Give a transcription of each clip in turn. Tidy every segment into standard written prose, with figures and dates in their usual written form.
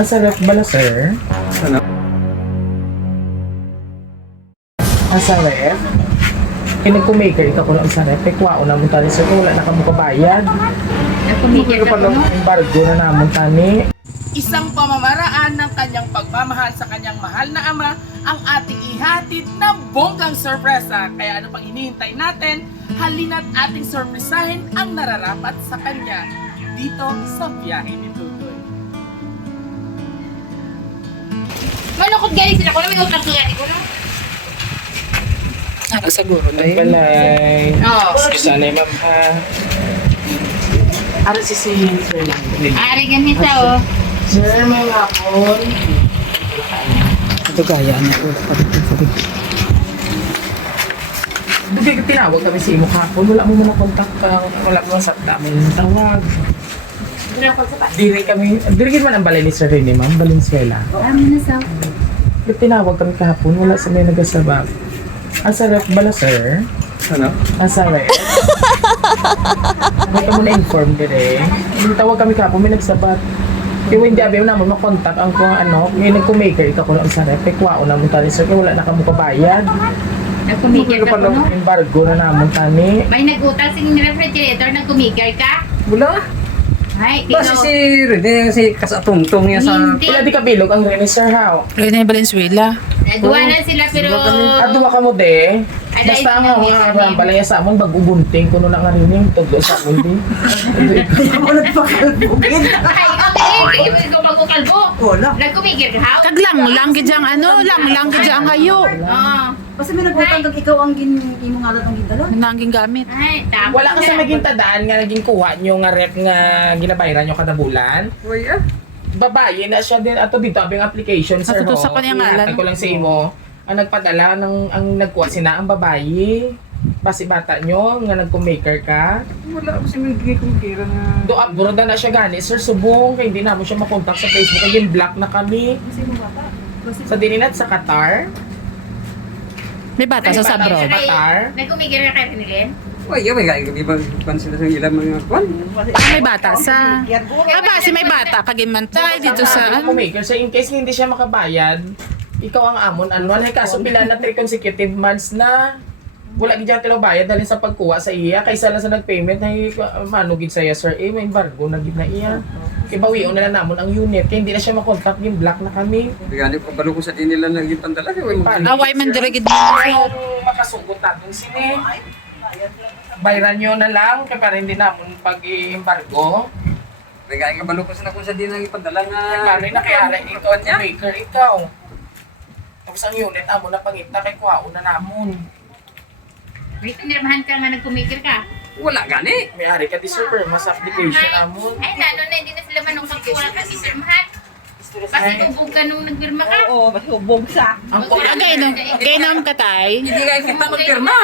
Asa ref bala, sir? Ano? Asa ref? Kinag-maker ikaw ko lang sa ref. Kwao na mo tani, sir. Kung wala na ka mo kabayad. Nagkumikir ka pa lang embargo na namon tani. Isang pamamaraan ng kanyang pagmamahal sa kanyang mahal na ama ang ating ihatid na bonggang sorpresa. Kaya ano pang hinihintay natin? Halina't ating sorpresahin ang nararapat sa kanya dito sa biyahe ni Tutoy. Manukot galing sila ko na may utang galing ko na. Siguro Balay. Oo. Excuse na ma'am ha. Ara si Sir lang. Ari gamita oh. Sir, may hapon. Ito gaya na po. Hindi ka tinawag kami sa imo kahapon. Wala mo muna kontak ka. Wala mo sa dami ng tawag. Diri man ang balay ni Sir Rene, ma'am. Valenzuela. Amin na sa. Tinawag kami kahapon. Wala sa may nagasabag. Asa ref bala, sir? Ano? Asa ref? May ka muna inform dire. Tawag kami kahapon. May nagsabat. Kaya hindi abi na mo makontak ang kung ano. Ngayon nagkumaker ikaw ko lang sa ref. Kwao na mo tani, sir. Kaya wala na ka mo kabayad. Nagkumikir ka pa ko lang no? embargo na namon tani. May nag-utang sa refrigerator, nagkumikir ka? Wala. Ay, Basta si Rene, si kasatungtong niya sa... Hindi. Wala di ka bilog ang Rene, sir, how? Rene Valenzuela. Duwa na sila pero... At duwa ka mo de. Ay, Basta ay, nga ay, nga ay, ang balaya sa amon bagubunting kuno na nga rin yung tudlo sa amon di. Ay, okay. Hindi ko magkukalbo. Wala. Nagkumikir ka, ha? Kaglang gyang ano, lang gyang kayo. Oo. Kasi may nagutang kag ikaw ang imong alat ang gindala. Nanging gamit. Ay, tapos. Wala ka sa naging tadaan nga naging kuha nyo nga rep nga ginabayaran nyo kada bulan. Uy, ah. Babae na siya din ato dito abing application sir. Ato to sa kanyang ngalan, Ihatag ko lang sa imo. Ang nagpadala ang nagkuha sina ang babae. Basi bata nyo nga nagko-maker ka. Wala ako si Minggi kung kira nga... Do abroad na siya gani sir subong kay hindi na mo siya makontak sa Facebook kay block na kami. Kasi mo bata. Kasi Sa dininat sa Qatar. May bata sa abroad. Qatar. Nagkumikir ka kay Rinilin? Uy, yung mga di ba pan sila sa ilang mga kwan? May bata sa... si may bata kagimantay dito sa... Maker so in case hindi siya makabayad, ikaw ang amon ano ay kaso pila na 3 consecutive months na wala gid tilo bayad dahil sa pagkuha sa iya kaysa lang sa nagpayment ay manugid sa iya sir may embargo na gid na iya. Ibawion na lang namon ang unit kaya hindi na siya makontak yung block na kami. Bigani ko balo ko sa nila naging pandala. Away man dirigid mo. Kung makasugot natin sini, bayran nyo na lang kaya para hindi namon pag-embargo. Bigani ko balo ko sa kung sa din naging pandala nga... Paano na kaya rin ikaw at maker ikaw. Tapos ang unit amo na pangita kay kwao na namon. May pinirmahan ka nga nagkumikir ka? Wala gani. May ari ka di super mas application namon. Ay, nano na, hindi na sila manungkot kung wala kang pinirmahan. Kasi ubog ka nung nagpirma ka. oo, mas ubog sa. Ang kulang Kainom ka tay. Hindi nga kita magpirma.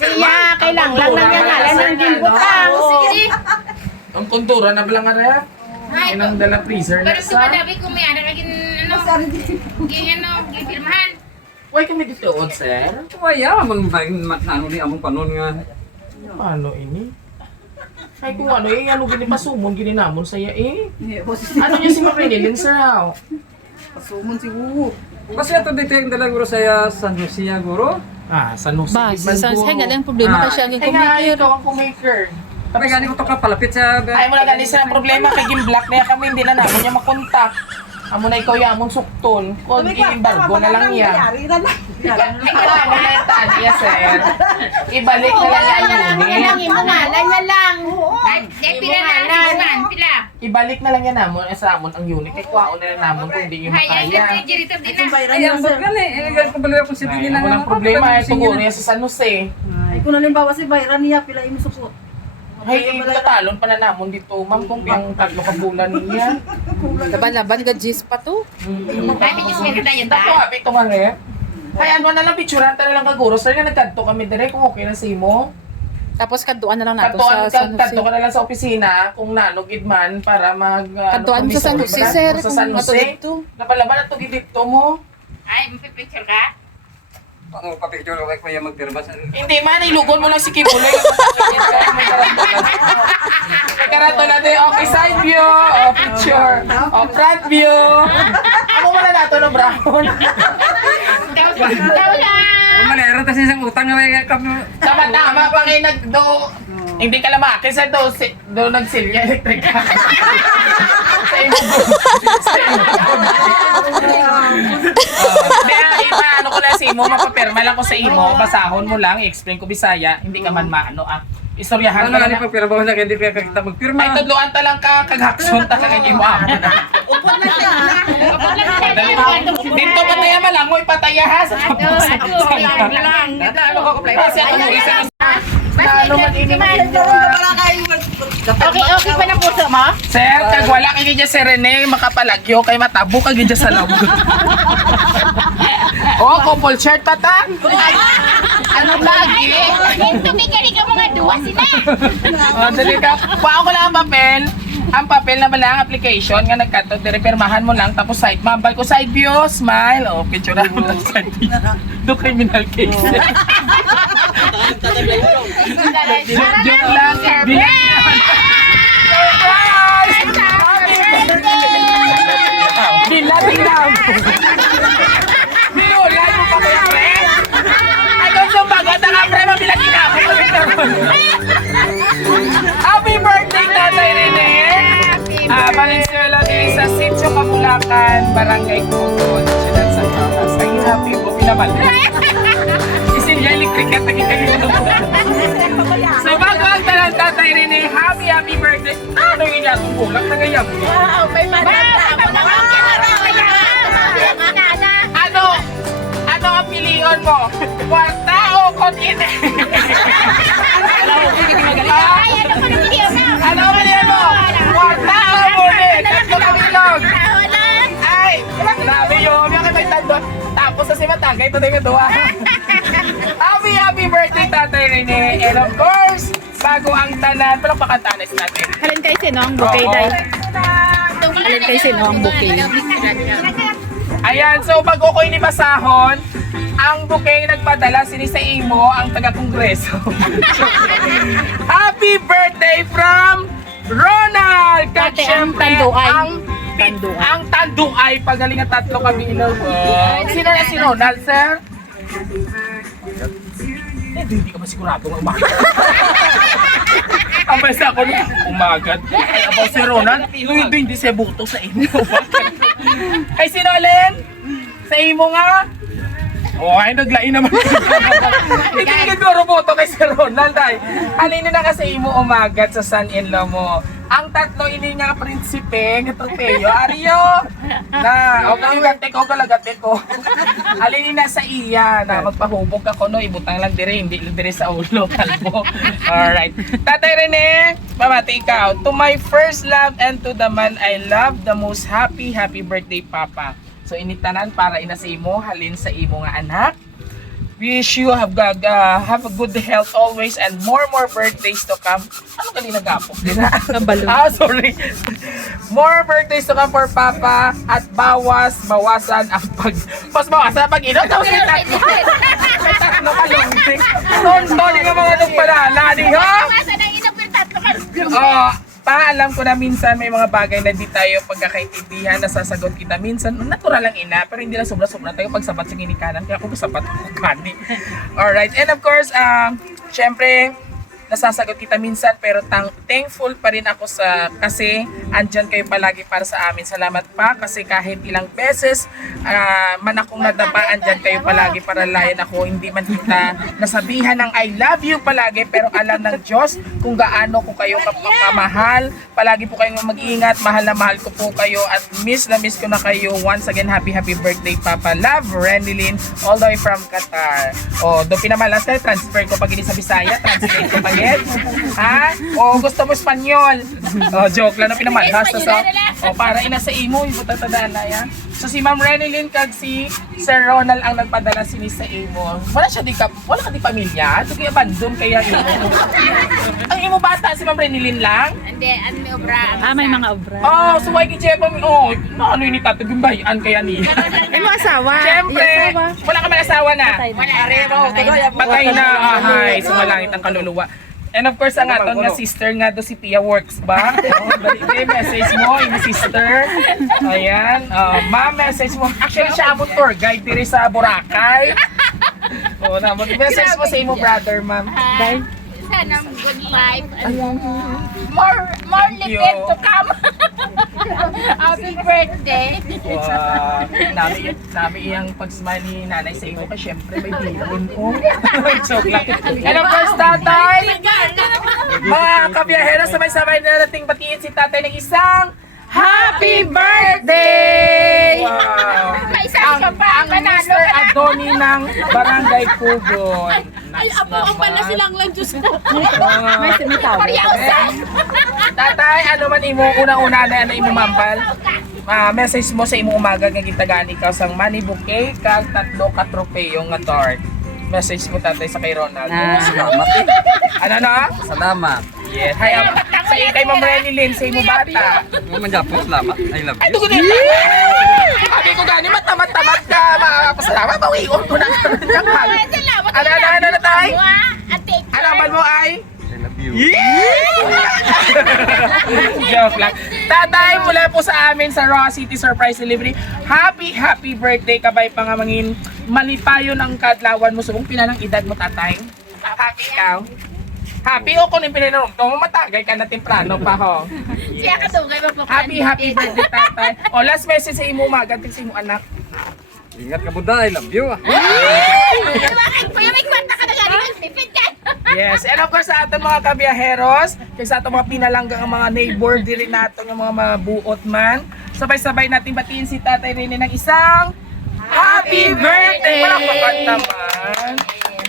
Siya, kailang lang lang yan alam ng gimbutang. Sige. ang kontura na bala nga rin. Ay, Yan ang dala freezer na pero sa. sumadabi kung may anak agin, ano, gipirmahan. Why kami dito on sir? Uy, amon ano ni amon panon nga. Paano ini? Ay kung ano ano gini pasumon gini namon saya Ano niya si Maprinilin sir how? Pasumon si Wuhu. Kasi ato dito yung dala guro saya San Jose guro. Ah, sa Nusi. Ba, sa nga lang problema kasi ang Ay nga, kumikir. ikaw ang kumaker. Tapos gani ko to ka palapit sa... Ay mo na gani sa problema kay Gimblock na kami hindi na namon niya makontak. Amo na ikaw yamon suktol. Kung i-embargo na lang yan. Yari na lang. Ay wala mo na yung tanya sir. Ibalik na lang yung unit. Imungalan niya lang. Ay, pila na, pila. Ibalik na lang yan namon sa amon ang unit. Kay kuwao na lang namon kung hindi nyo Ay, ay, makaya. refrigerator din na. Bayran Ay, niya, ang sir. ba't gani? Gani ko balo ako sa Ay, din na walang problema. Ay, tungkol niya sa San Jose. Ay, kung nalimbawa si Bayran niya, pila imo support. Ay, tatalon pa na namon dito. Ma'am, kung ang tatlo ka bulan niya. Laban-laban ka G's pa to. Ay, may discount tayo Ito ta. nga, ito nga rin. Kaya ano na lang, picturean ta na lang kaguro. Sir, nga nagkadto kami direct kung okay na sa imo. Tapos kadtuan na lang nato sa San Kadto Jose. ka na lang sa opisina kung nanogid man para mag... Kadtuan mo sa San Jose, sir. Sa San Kung Jose. matulog to. Napalaban at tugid dito mo. Ay, mapipicture ka? Paano papicture ko kay Kuya magpirma sa... Hindi man, ilugon mo lang si Kibuloy. Karato natin, okay, side view, picture, front view. Ako wala na ito, no, Brown? Kung malera, tas isang utang na may kami... Tama-tama pa kayo hindi ka lamaki sa do nagsilya electric ka. Sa imo. Kaya iba, ano ko lang sa imo, mapapirma lang ko sa imo, basahon mo lang, i-explain ko Bisaya, hindi ka man maano istoryahan Ano ka nga ni lang. pagpirma ko na hindi kaya kita magpirma. May tudluan ta lang ka, kaghakson ta ka kanya mo ako. Dito pataya malang mo, ipataya ha sa tapos. Kasi ako isa ano man inimigin nyo Okay pa na puso mo? Sir, kag wala kay dyan si Rene, makapalagyo kay matabo kag dyan sa loob. Oh, couple shirt pa ta? Ano lagi? Ito bigari ka mga duwa sila. Oh, dali ka. Kuha ko lang ang papel. Ang papel na lang application nga nagkato, direpirmahan mo lang tapos side mambay ko side view, smile. Oh, picture na mo side view. Do criminal case. Joke lang. Surprise! Dilating lang. Binulay mo pa kaya, pre? Ano sa bagat na ka, pre? Mabilagin ako. Happy birthday, Tatay Rene! Valenzuela din sa Sitio Kapulacan, Barangay Cogon, Ciudad San Carlos. Ay, happy po, pinamal. Isin niya, electric at nagkikayo. So, bago ang talang Tatay Rene, happy birthday. Ano yung inyatong bulang? Nagayam. Wow, may Ano ang pilihan mo? Kwarta o konine? Ano ang pilihan mo? Kwarta o konine? Tatlo na bilog. Ay, grabe yun. Yung may tandot. Tapos sa simatagay, ito na yung dua. Happy birthday, Tatay Rene. And of course, bago ang tanan, palakpakan tanis natin. Halin kayo sino ang bouquet, day. Halin kayo sino ang bouquet. Ayan, so bago ko inibasahon, ang bouquet nagpadala sini sa imo ang taga-kongreso. Happy birthday from Ronald! At Ate, ang syempre, tanduay. Tanduay. Ang tanduay, pagaling ang tatlo kami ilaw. Sino na si Ronald, sir? Hindi ka ba sigurado ng umagat? Ang basta ako na umagat. Ay, about si Ronald, hindi siya buto sa inyo. Ay, sino alin? Sa imo nga? Oh, ay, naglain naman. Hindi nagduro boto kay si Ronald ay. Alin na ka sa imo umagat sa son-in-law mo. Ang tatlo ini nga prinsipe, nga tropeyo. Ariyo! Na, okay yung gante ko, kalagate ko. Alin na sa iya na magpahubog ako no, ibutang lang dire, hindi lang dire sa ulo, kalbo. Alright. Tatay Rene, mamati ikaw. To my first love and to the man I love the most, happy birthday, Papa. So initanan para ina sa imo, halin sa imo nga anak. Wish you have a good health always and more birthdays to come. Ano kanina gapok din ha? Sorry. More birthdays to come for Papa at bawasan ang pag-inom. Tapos may tatlo. May tatlo ka lang. Ton yung mga nagpalala. Di ha? Alam ko na minsan may mga bagay na di tayo pagkakaintindihan, nasasagot kita. Minsan, natural lang ina, pero hindi lang sobra-sobra tayo pagsabat sa ginikanan. Kaya ako sabat ko kani. Alright, and of course, syempre, nasasagot kita minsan, pero thankful pa rin ako kasi andyan kayo palagi para sa amin. Salamat pa, kasi kahit ilang beses man akong nadapa, andyan kayo palagi para layan ako. Hindi man kita nasabihan ng I love you palagi, pero alam ng Diyos kung gaano ko kayo kamahal. Palagi po kayong mag-iingat, mahal na mahal ko po kayo at miss na miss ko na kayo. Once again, happy birthday, Papa. Love, Renilyn, all the way from Qatar. Do pinamalas tayo, transfer ko pag sa Bisaya, translate ko pag Spanish? Ha? O gusto mo Espanyol? O, joke lang na pinamadhas. O, para ina sa imo, yung tatadaan na yan. So, si Ma'am Renilyn kag si Sir Ronald ang nagpadala sini sa imo. Wala ka di pamilya? Ito kaya abandon kaya imo. Ang imo bata, si Ma'am Renilyn lang? Hindi, ano may obra. May mga obra. Oh, so why kay Jepa oh, ano ini tatagumbayan kaya ni. May mga asawa. Siyempre, wala ka man asawa na. Wala. Patay na. Ay, sumalangit ang kaluluwa. And of course, ang aton nga sister nga do si Pia Works ba? Oh, dali message mo, yung sister. Ayan. Ma'am, message mo. Actually, siya abot tour guide diri sa Boracay. Oh, message mo sa imo brother, ma'am. Sana good life. More Lipid to come. Happy birthday. Wow. Nami iyang pag-smile ni nanay sa iyo kasi syempre may bilin ko. Joke lang. And of course, tatay. Mga kabiyahero, sabay-sabay na nating batiin si tatay ng isang Happy Birthday! Wow! May isang siya pa. Ang Mr. Adoni ng Barangay Kugon. Ay, apo, ang pala silang lang, Diyos ko. May sumitaw. Tatay, ano man imo unang-una na ano imo mambal? Message mo sa imo umaga nga gitagaan ikaw sang money bouquet kag 3 ka tropeo nga tort. Message mo tatay sa kay Ronald. Salamat eh. Ano na? Salamat. Yes. Hay sa kay Ma'am Renilyn sa imo bata. Manjapon, salamat. I love Ay you. dugo din. Sabi ko gani matamat-tamat ka. Pasalamat bawion ko na. Salamat. Ano na tay? Ate. Ano ba mo ay? I love you. Joke lang. Tatay, mula po sa amin sa Raw City Surprise Delivery. Happy birthday kabay pa nga mangin malipayon ang kadlawan mo. Subong pila ng edad mo tatay? Happy ikaw? Happy o kung yung pinanong matagay ka na temprano pa ho. Siya katugay pa po. Happy birthday tatay. O last message sa imo magad sa imo anak. Ingat ka Buddha, I love you. Bakit? Kuya, may kwarta ka na galing. Lipid ka. Yes, and of course sa ating mga kabiyaheros, kaya sa ating mga pinalanggang mga neighbor diri nato ng mga mabuot man, sabay-sabay natin batiin si Tatay Rene ng isang Happy Birthday! Palakpakan naman!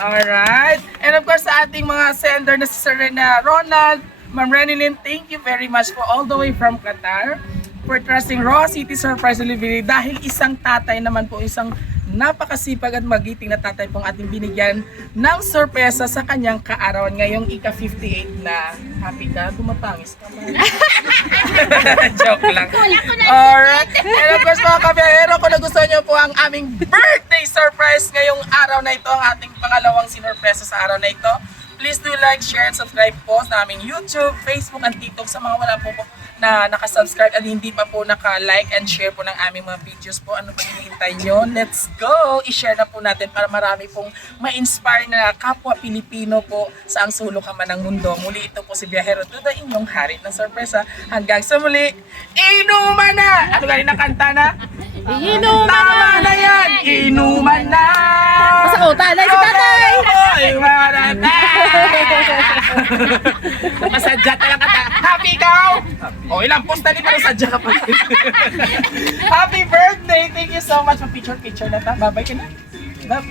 Alright, and of course sa ating mga sender na si Sir Ronald, Ma'am Renilyn, thank you very much for all the way from Qatar for trusting Raw City Surprise Delivery dahil isang tatay naman po, isang napakasipag at magiting na tatay pong ating binigyan ng sorpresa sa kanyang kaarawan ngayong ika-58 na. Happy ka? Tumapangis ka man. Joke lang. Alright. And of course mga kabiyahero, kung nagustuhan nyo po ang aming birthday surprise ngayong araw na ito, ang ating pangalawang sinurpresa sa araw na ito, please do like, share, and subscribe po sa aming YouTube, Facebook, and TikTok sa mga wala po na nakasubscribe at hindi pa po naka-like and share po ng aming mga videos po. Ano pa hinihintay nyo? Let's go! I-share na po natin para marami pong ma-inspire na kapwa Pilipino po sa ang sulok ka man ng mundo. Muli ito po si Biyahero Duda, inyong hari ng sorpresa. Hanggang sa muli, inuman na! Ano galing na kanta na? Inuman Tama na yan! Inuman na! Masakutan na si tatay! Masadya ka lang kata. Happy ikaw? O ilang post na pa sadya ka pa. Happy birthday! Thank you so much. Picture na ta. Bye-bye ka na. Bye.